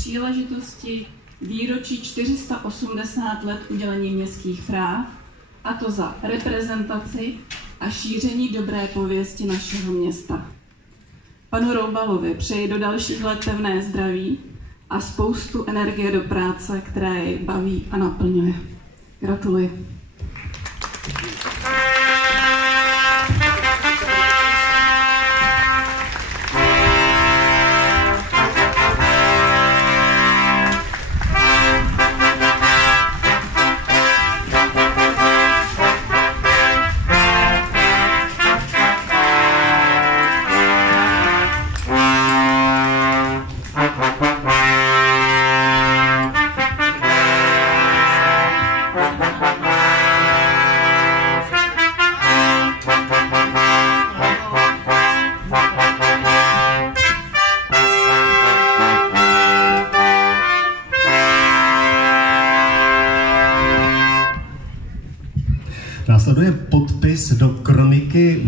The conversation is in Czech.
příležitosti výročí 480 let udělení městských práv, a to za reprezentaci a šíření dobré pověsti našeho města. Panu Roubalovi přeji do dalších let pevné zdraví a spoustu energie do práce, která jej baví a naplňuje. Gratuluji. Následuje podpis do kroniky